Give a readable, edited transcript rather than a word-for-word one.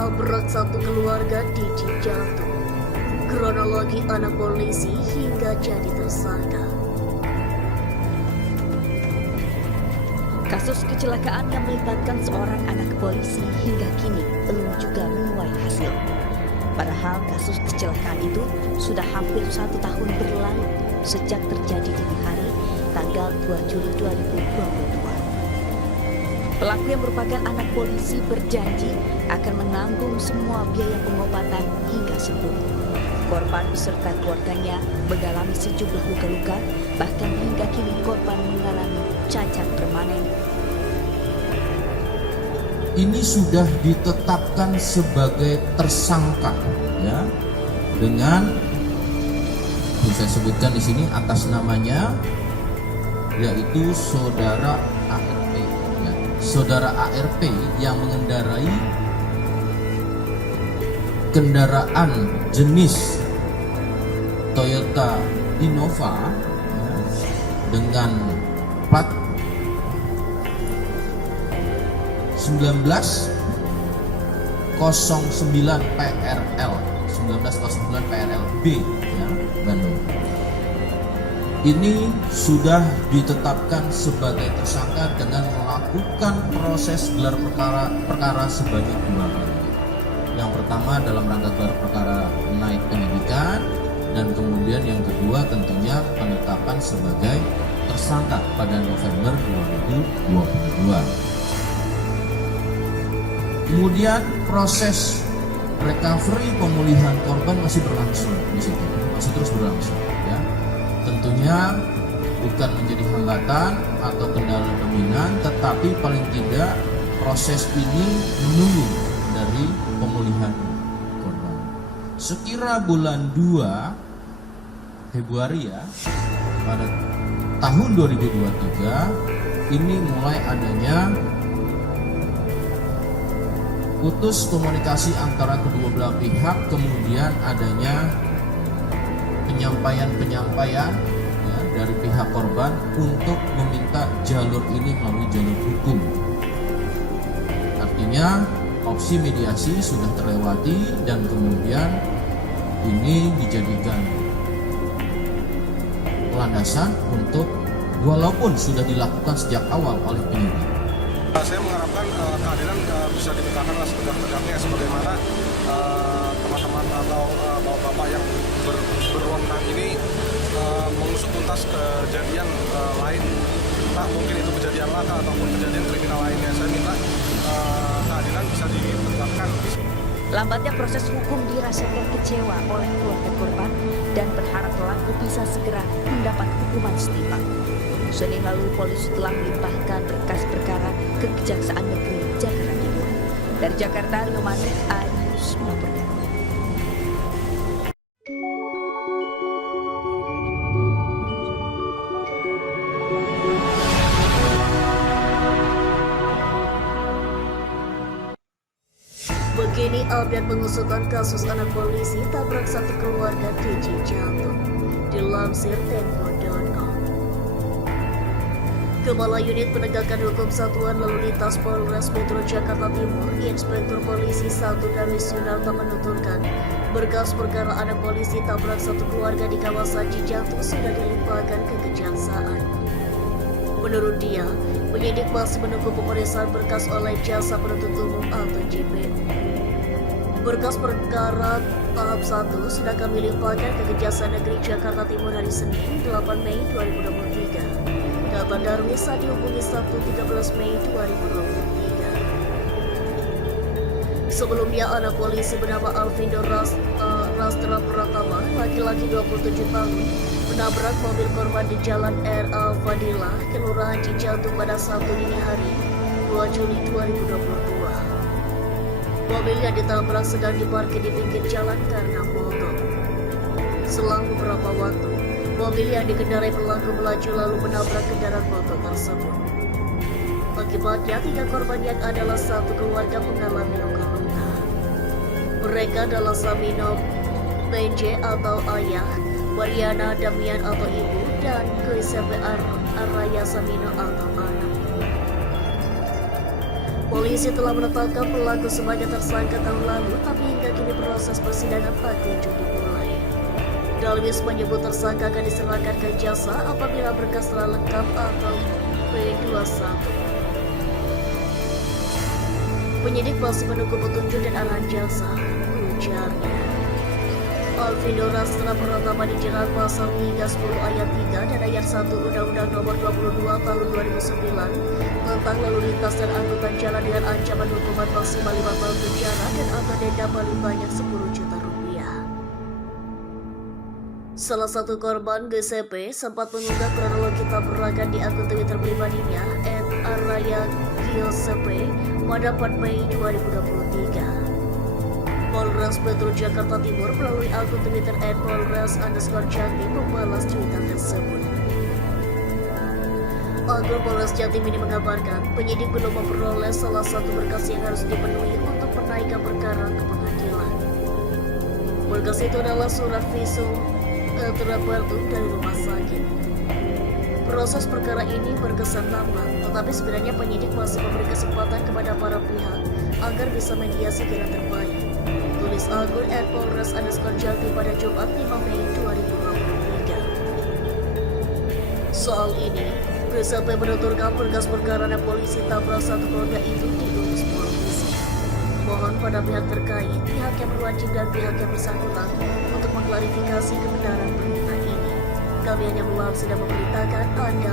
tabrak satu keluarga di Cijantung. Kronologi anak polisi hingga jadi tersangka. Kasus kecelakaan yang melibatkan seorang anak polisi hingga kini belum juga menuai hasil. Padahal kasus kecelakaan itu sudah hampir 1 tahun berlalu sejak terjadi di hari tanggal 2 Juli 2022. Pelaku yang merupakan anak polisi berjanji akan menanggung semua biaya pengobatan hingga sembuh. Korban beserta keluarganya mengalami sejumlah luka-luka, bahkan hingga kini korban mengalami cacat permanen. Ini sudah ditetapkan sebagai tersangka, ya, dengan saya sebutkan di sini atas namanya, yaitu saudara ARP, ya. Saudara ARP yang mengendarai kendaraan jenis Toyota Innova, ya, dengan plat 1909 PRL 1909 PRL B, ya, Bandung. Ini sudah ditetapkan sebagai tersangka dengan melakukan proses gelar perkara sebanyak 2 kali. Yang pertama dalam rangka gelar perkara naik penyidikan, dan kemudian yang kedua tentunya penetapan sebagai tersangka pada November 2022. Kemudian proses recovery pemulihan korban masih berlangsung di situ, masih terus berlangsung, ya. Tentunya bukan menjadi hambatan atau kendala dominan, tetapi paling tidak proses ini menunggu dari pemulihan korban. Sekira bulan 2 Februari, ya, pada tahun 2023 ini mulai adanya putus komunikasi antara kedua belah pihak, kemudian adanya penyampaian, ya, dari pihak korban untuk meminta jalur ini melalui jalur hukum. Artinya opsi mediasi sudah terlewati dan kemudian ini dijadikan landasan untuk, walaupun sudah dilakukan sejak awal oleh penyidik. Saya mengharapkan keadilan bisa ditegakkan setegak-tegaknya, sebagaimana teman-teman atau bapak-bapak yang berwenang ini mengusut tuntas kejadian lain, entah mungkin itu kejadian laka ataupun kejadian kriminal lainnya. Saya minta keadilan bisa ditegakkan. Lambatnya proses hukum dirasakan kecewa oleh keluarga korban dan berharap pelaku bisa segera mendapat hukuman setimpal. Senin lalu polisi telah melimpahkan berkas perkara ke Kejaksaan Negeri Jakarta Timur. Dari Jakarta, Rio Manik, News melaporkan. Begini update pengusutan kasus anak polisi tabrak satu keluarga di Cijantung, dilansir Tempo.com. Kepala Unit Penegakan Hukum Satuan Lalu Lintas Polres Metro Jakarta Timur, Inspektur Polisi 1 Darwis Yunarta menuturkan, berkas perkara anak polisi tabrak satu keluarga di kawasan Cijantung sudah dilimpahkan ke Kejaksaan. Menurut dia, penyidik masih menunggu pemeriksaan berkas oleh Jaksa Penuntut Umum atau JPU. Berkas perkara tahap 1 sudah kami limpahkan ke Kejaksaan Negeri Jakarta Timur hari Senin 8 Mei 2023. Kata Darwis saat dihubungi Sabtu 13 Mei 2023. Sebelumnya anak polisi bernama Alvindo Rastra Pratama, laki-laki 27 tahun, menabrak mobil korban di Jalan R.A. Fadilah, Kelurahan Cijantung pada Sabtu dini hari 2 Juli 2022. Mobil yang ditabrak sedang diparkir di pinggir jalan karena mogok. Selang beberapa waktu, mobil yang dikendarai pelaku melaju lalu menabrak kendaraan motor tersebut. Akibatnya 3 korban yang adalah satu keluarga mengalami luka-luka. Mereka adalah Samino PJ atau ayah, Mariana Damian atau ibu, dan Kuisepe Araya Samino atau anak. Polisi telah menetapkan pelaku sebagai tersangka tahun lalu, tapi hingga kini proses persidangan tak kunjung dimulai. Dalmis menyebut tersangka akan diserahkan ke jaksa apabila berkas telah lengkap atau P21. Penyidik masih menunggu petunjuk dan arahan jaksa, ujarnya. Alvino Rastra Pratama dijerat pasal 310 ayat 3 dan ayat 1 Undang-Undang Nomor 22 Tahun 2009 tentang lalu lintas dan angkutan jalan dengan ancaman hukuman maksimal 5 tahun penjara dan atau denda paling banyak 10 juta rupiah. Salah satu korban GCP sempat mengunggah kronologi tabrakan di akun Twitter pribadinya @araya_gcp pada 4 Mei 2023. Polres Metro Jakarta Timur melalui akun Twitter @polres_jatim membalas tweetan tersebut. Akun Polres Jatim ini mengabarkan penyidik belum memperoleh salah satu berkas yang harus dipenuhi untuk menaikkan perkara ke pengadilan. Berkas itu adalah surat visum terbaru dari rumah sakit. Proses perkara ini berkesan lama, tetapi sebenarnya penyidik masih memberi kesempatan kepada para pihak agar bisa mediasi dengan terbaik. Tulis akun @polres_jatim pada Jumat 5 Mei 2023. Soal ini, GCP menuturkan berkas perkara dan polisi tabrak satu keluarga itu diurus polisi. Mohon pada pihak terkait, pihak yang berwajib dan pihak yang bersangkutan untuk mengklarifikasi kebenaran berita ini. Kami hanya melangsung dan memberitakan Anda